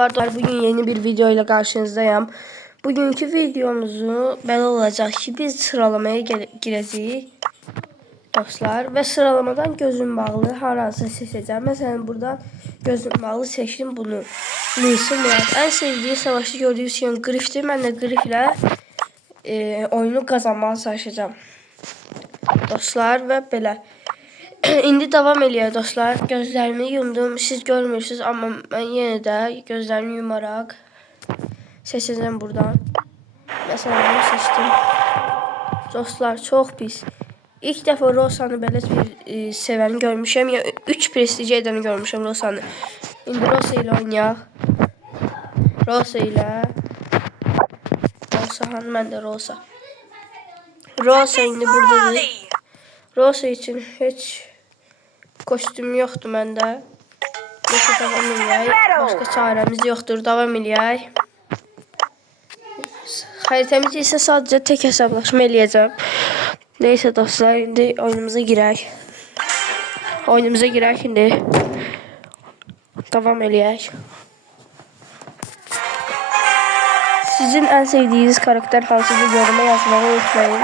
Pardon, bugün yeni bir video ile karşınızdayım. Bugünkü videomuzu belə olacak ki, biz sıralamaya gireceğiz dostlar ve sıralamadan gözüm bağlı haransı seçeceğim. Mesela buradan gözüm bağlı seçtim bunu. Luis Murat en sevdiği savaşçı gördüğünüz için Grif'tir. Ben de Grif'le oyunu kazanmaya çalışacağım dostlar ve belə. İndi devam ediyor dostlar. Gözlerimi yumdum. Siz görmüyorsunuz ama ben yine de gözlerimi yumarak seçeceğim buradan. Mesela bunu seçtim. Dostlar çok pis. İlk defa Rosa'nı belə bir seveni görmüşüm. Ya 3 prestij edeni görmüşüm Rosa'nı. İndi Rosa ile oynayaq. Rosa ile. Rosa hanım, ben de Rosa. Rosa indi buradadır. Rosa için hiç kostüm yoktu məndə. Neyse devam eləyək. Başqa çarəmiz yoxdur. Devam eləyək. Xəritəmiz isə sadəcə tek hesablaşma eləyəcəm. Neyse dostlar, indi oyunumuza girək. Oyunumuza girək indi. Devam eləyək. Sizin en sevdiğiniz karakter hansıdır? Yoruma yazmayı unutmayın.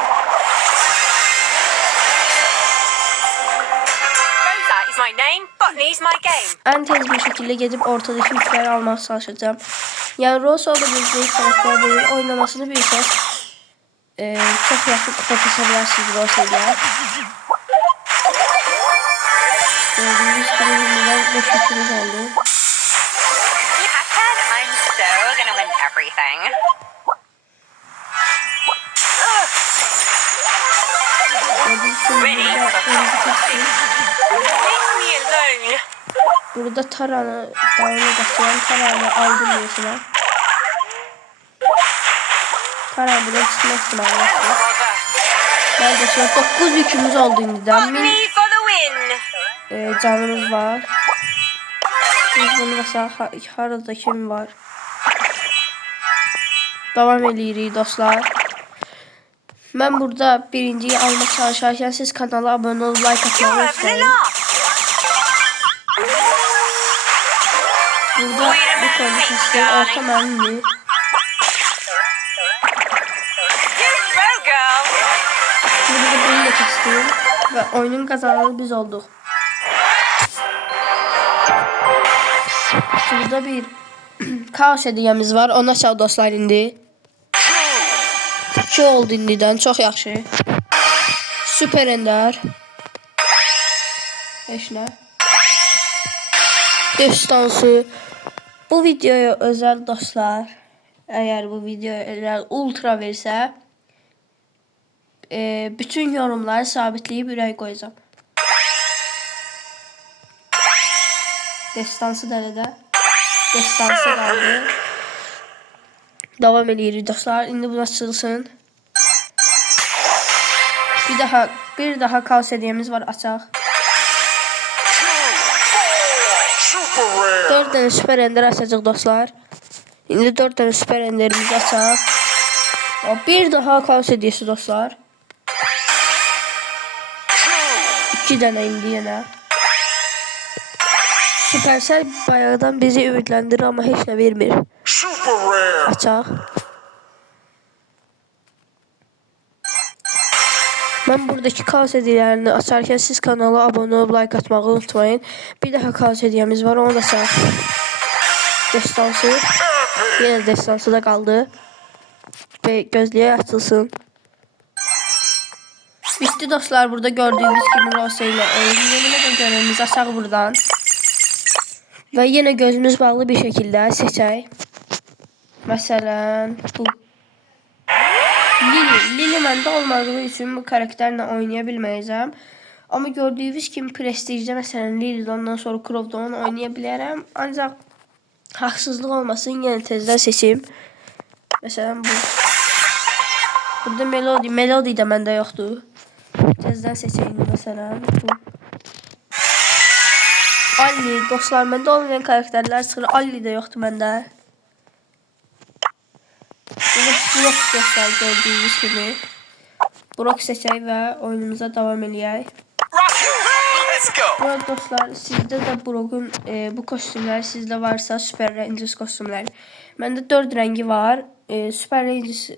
En tez bir şekilde gidip ortadaki yükleri almaya çalışacağım. Yani Rosa olabileceği karakter değil. Oynamasını bilirseniz çok yakın kupa kesebilirsiniz Rosa ile. Gördüğünüz gibi bundan 5 yükümüz oldu. Burada Taran'ı dağına Taran'ı aldım mesela. Taran burada çıkma ihtimali var. Ben de sonra 9 yükümüz oldu indiden. Canımız var. Biz bunu mesela harada kim var? Devam edirik dostlar. Ben burada birinciyi almak çalışırken siz kanala abone olup like atmayı unutmayın. Burada bir konuşması orta memnun. Burada bunu da kestim ve oyunun kazananı biz olduk. Burada bir kaos hediyemiz var. Ona çal dostlar indi. 2 oldu indidən, çox yaxşı. Süper ender. Heç nə. Destansı. Bu videoya özel dostlar. Eğer bu videoya ultra versə, bütün yorumları sabitleyip ürək koyacağım. Destansı dərədə. Destansı qaldı. Devam edirik dostlar. İndi bu açılsın. Bir daha kaos hediyemiz var, açaq. 4 tane süper ender açacaq dostlar. İndi 4 tane süper enderimizi açaq. Bir daha kaos hediyesi dostlar. 2 tane indi yenə. Supercell bayağıdan bizi ümidləndirir ama heç nə vermir. Açaq. Ben buradaki kaos hediyelerini açarken siz kanala abone olup like atmayı unutmayın. Bir daha kaos hediyemiz var, onu da sağ. Destansı. Yine destansı da kaldı. Ve gözlüğe açılsın. Bitti dostlar, burada gördüğünüz gibi Rosa ile oyunlarına da görevimizi açaq buradan. Ve yine gözümüz bağlı bir şekilde seçək. Mesela bu Lili məndə olmadığı için bu karakterle oynayabilməyəcəm. Ama gördüğünüz gibi prestijde mesela Lili ondan sonra Crow'dan oynayabilirim. Ancak haksızlık olmasın, yine tezden seçeyim. Mesela bu. Burada Melody de məndə yoxdur. Tezden seçeyim mesela bu. Ali dostlar, məndə olmayan karakterler sıra Ali de yoxdur məndə. Burada Brock dostlar, gördüğünüz gibi. Brock seçək və oyunumuza devam eləyək. go. Bu arada dostlar, sizde de Brock'un bu kostümler sizde varsa, Super Rangers kostümler. Bende 4 rengi var. Super Rangers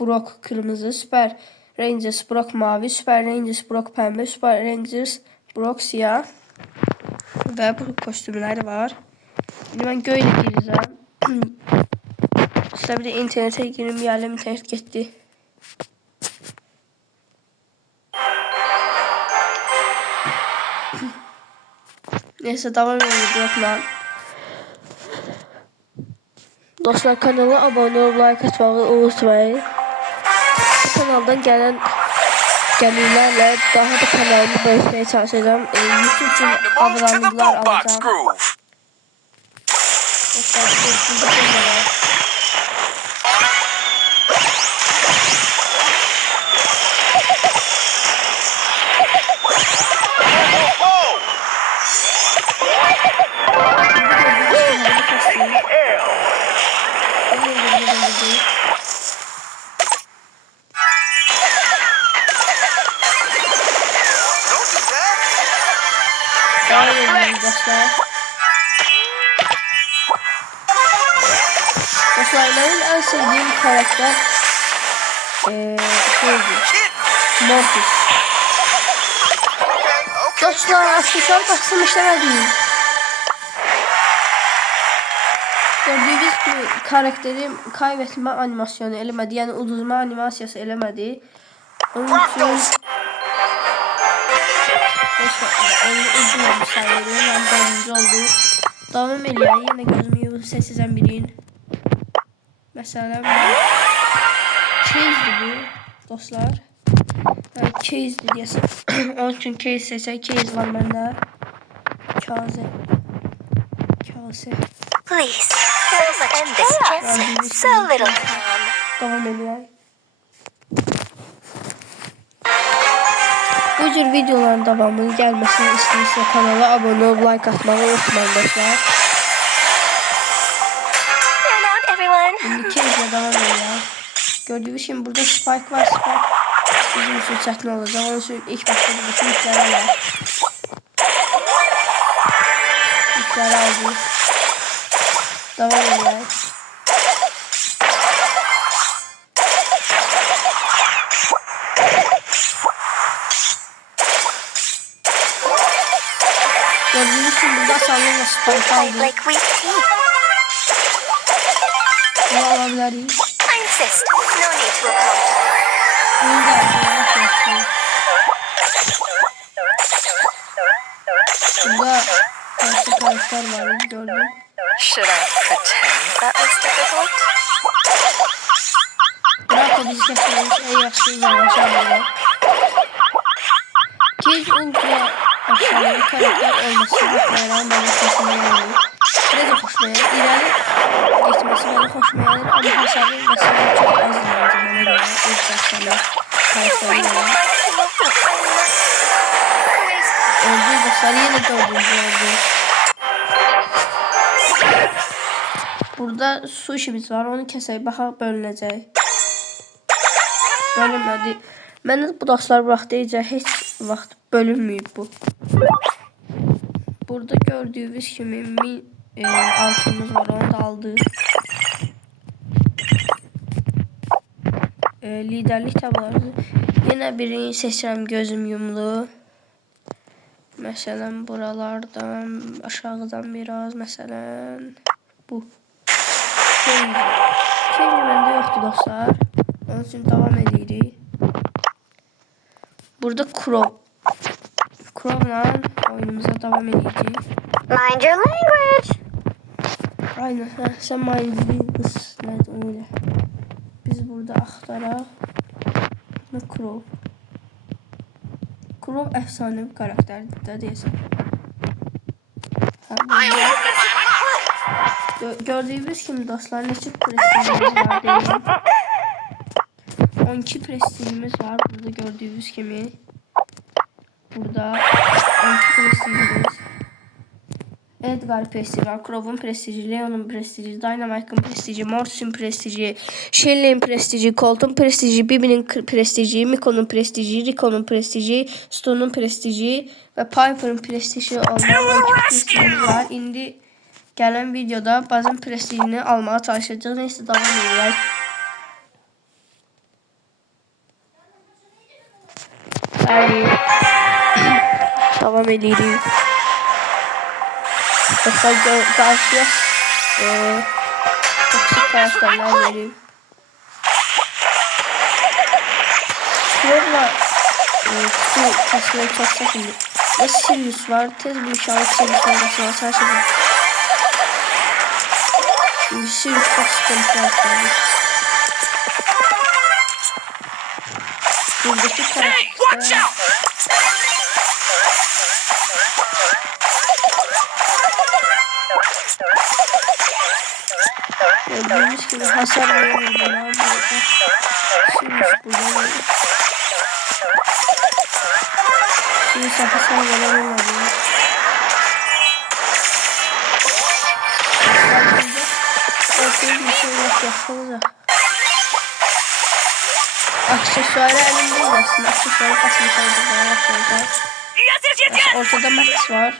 Brock kırmızı, Super Rangers Brock mavi, Super Rangers Brock pembe, Super Rangers Brock siyah ve bu kostümler var. Şimdi ben göyle gireceğim. İşte bir de internete girin, yerlem internet gitti. Neyse devam edelim Brock'la. Dostlar, kanala abone olup like atmayı unutmayın. Bu kanaldan gelen gelirlerle daha da kanalımı büyütmeye çalışacağım. YouTube için Time to move to the abonelikler boombox alacağım. groove. Dostlar, bu videolar. Oh, don't do that. Devam edelim dostlar. Dostlar, benim en sevdiğim karakter şeydi, Kid. Mortis. Okay. Dostlar, aksesuar baksın işlemedi. Gördüğünüz gibi karakterim kaybetme animasyonu eləmədi, yəni uduzma animasiyası eləmədi. Onun için oyunu uduzmamış sayılır, yani dördüncü oldu. Devam eləyək, yenə gözümü yumub sessizdən bilin. Məsələn, case'dir bu dostlar. Yani case'dir deyəsən. Onun üçün case seçək, case var məndə. Kase. Please, let's end this stress. So little time. Devam eləyək. Bu cür videoların davamının gəlməsini istəyirsə kanala abone olup like atmağı unutmayın dostlar. Turn out, everyone. İndi case'lə devam eləyək. Gördüğünüz kimi burada Spike var. Spike bizim için çətin olacaq. Onun üçün ilk başta bütün yükləri alaq. Yükləri aldık. Devam eləyək. Gördüğünüz gibi burada asallıkla Spike Fight aldık. like we team. Bunu alabiliriz. I insist. No need to apologize. Bunu da alabiliriz. Burada farklı karakter var, gördüm. Should I pretend that was difficult? Bırak o bizi kesilmiş en yaşlı yavaşlar. Cage Ultra aşağıya karakter olmasına bakmayan bana hoşuma gelir. Ne de hoşuma gelir. İleri geçmesi bana hoşuma gelir ama hasarı mesela çok az bence bana göre. İlk başlarına karakterine göre. Öldü dostlar, yine dördüncü oldu. Burada su işimiz var, onu kesək, baxa bölünəcək. Bölünmədi. Məndə bu dostlar vaxtıyca heç vaxt bölünməyib bu. Burada gördüyünüz kimi 1000 altımız var, onu da aldıq. Liderlik tabloları. Yine birini seçirəm gözüm yumlu. Məsələn buralardan, aşağıdan biraz, məsələn bu. Change məndə yoxdur dostlar. Onun üçün davam edirik. Burada Chrome'la oyunumuza devam edeceğiz. Mind your language. Aynen, sen mindli kız. Evet öyle. Biz burada axtaraq. Ve Crow efsane bir karakterdir de deyəsən. Gördüğünüz kimi dostlar, neçə prestijimiz var deyim. 12 prestijimiz var burada gördüğünüz gibi. Burada 12 prestijimiz. Edgar prestiji, Crow'un prestiji, Leon'un prestiji, Dynamite'ın prestiji, Mortis'in prestiji, Shelly'in prestiji, Colt'un prestiji, Bibi'nin prestiji, Miko'nun prestiji, Rico'nun prestiji, Stu'nun prestiji ve Piper'ın prestiji olmayan 12 prestijimiz var. İndi gelen videoda bazı prestijini almaya çalışacağız. Neyse devam ediyoruz. Yani devam ediyoruz. Mesela karşıya toksik karakterler vereyim. Crow'la kutu kasmayı çok sakındı. Ve Sirius var. Tez bir şahıs Sirius'tan kasmaya çalışacağım. Şimdi Sirius çok sıkıntı yaptı. Buradaki karakter... Gördüğünüz gibi hasar veremedim. Şimdi burada şimdi hasar veremedim. Ortaya bir şey yok yapsanıza. Aksesuarı elimde aslında. Aksesuarı basmasaydı bana yapsaydı. Ortada Max var.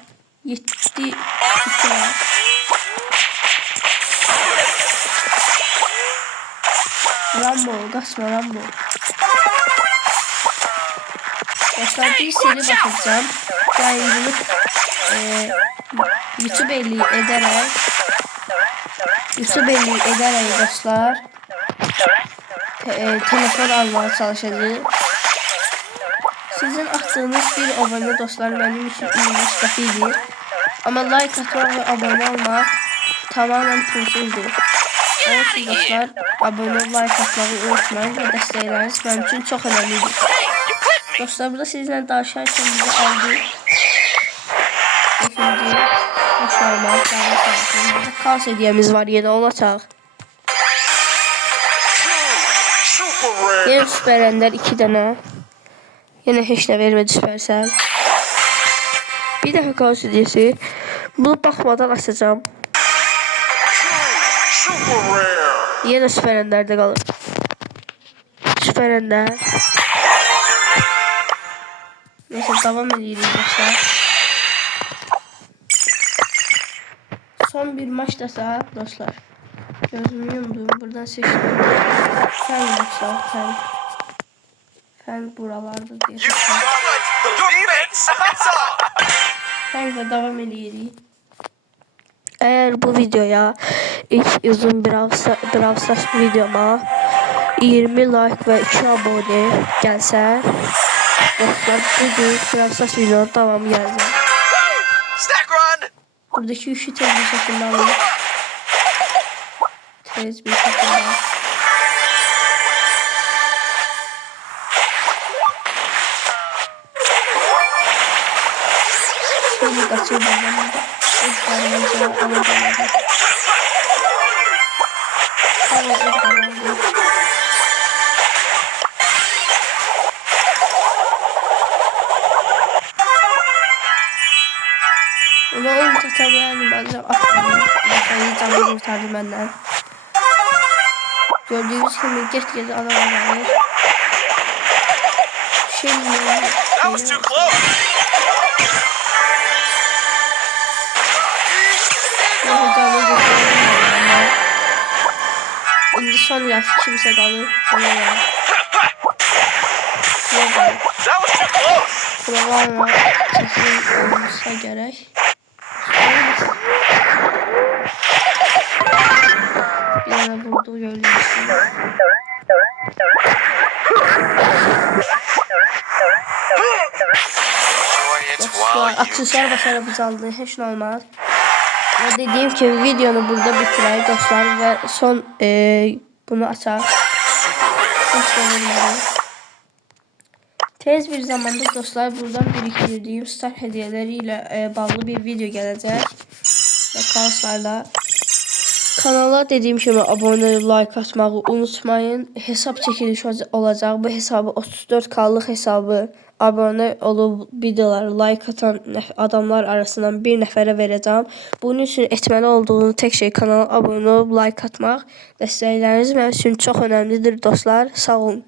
7 2 var. Rambo, kasma Rambo. Dostlar bir seri bakacağım. Yayıncılık YouTube belli ederek dostlar telefon almaya çalışacağım. Sizin attığınız bir abone dostlar benim için iyi müstahidir. Ama like atmak ve abone olmak tamamen pulsuzdur. Evet dostlar, abone like atmayı unutmayın ve destekleriniz benim için çok önemlidir. Dostlar burada sizinle daha şarkı bizi aldı. İkinci hoş normal burada kaos hediyemiz var yine olacak. Yine Süper Ender 2 tane. Yine hiç ne vermedi Supercell. Bir daha kaos hediyesi. Bunu bakmadan açacağım. Yine Süper Ender'de kalır. Süper Ender. Neyse devam ediyoruz dostlar. Son bir maçta saat dostlar. Gözümü yumdum. Buradan seçtim. Fen dostlar. Fen buralarda diye. Fen ve devam ediyoruz. Eğer bu videoya ilk uzun Brawl Stars videoma 20 like ve 2 abone gelse dostlar bugün Brawl Stars videonun tamamı gelecek. Buradaki 3'ü tez bir şekilde alalım. Tez bir şekilde. Şimdi kaçırdım. Onu oğlum tatamıyorum bence atmadım. Bir canlı kurtardı benden. Gördüğünüz gibi get adam alıyor. Şimdi şimdi son yaş kimse kalır. Kurban var. Kesin olursa gerek. Bir yana vurdu görüyorsun. Aksesuar başarımız aldı. Hiç normal. Ve dediğim gibi videonu burada bitireyim dostlar ve son bunu açar. Tez bir zamanda dostlar buradan biriktirdiğim star hediyeleriyle bağlı bir video gelecek. Ve kaoslarla. Kanala dediğim gibi abone like atmayı unutmayın. Hesap çekilişi olacak. Bu hesabı 34K'lık hesabı abone olup videoları like atan adamlar arasından bir nəfərə verəcəm. Bunun üçün etməli olduğunuz tek şey kanala abone olup like atmaq. Dəstəkləriniz mənim üçün çox önəmlidir dostlar. Sağ olun.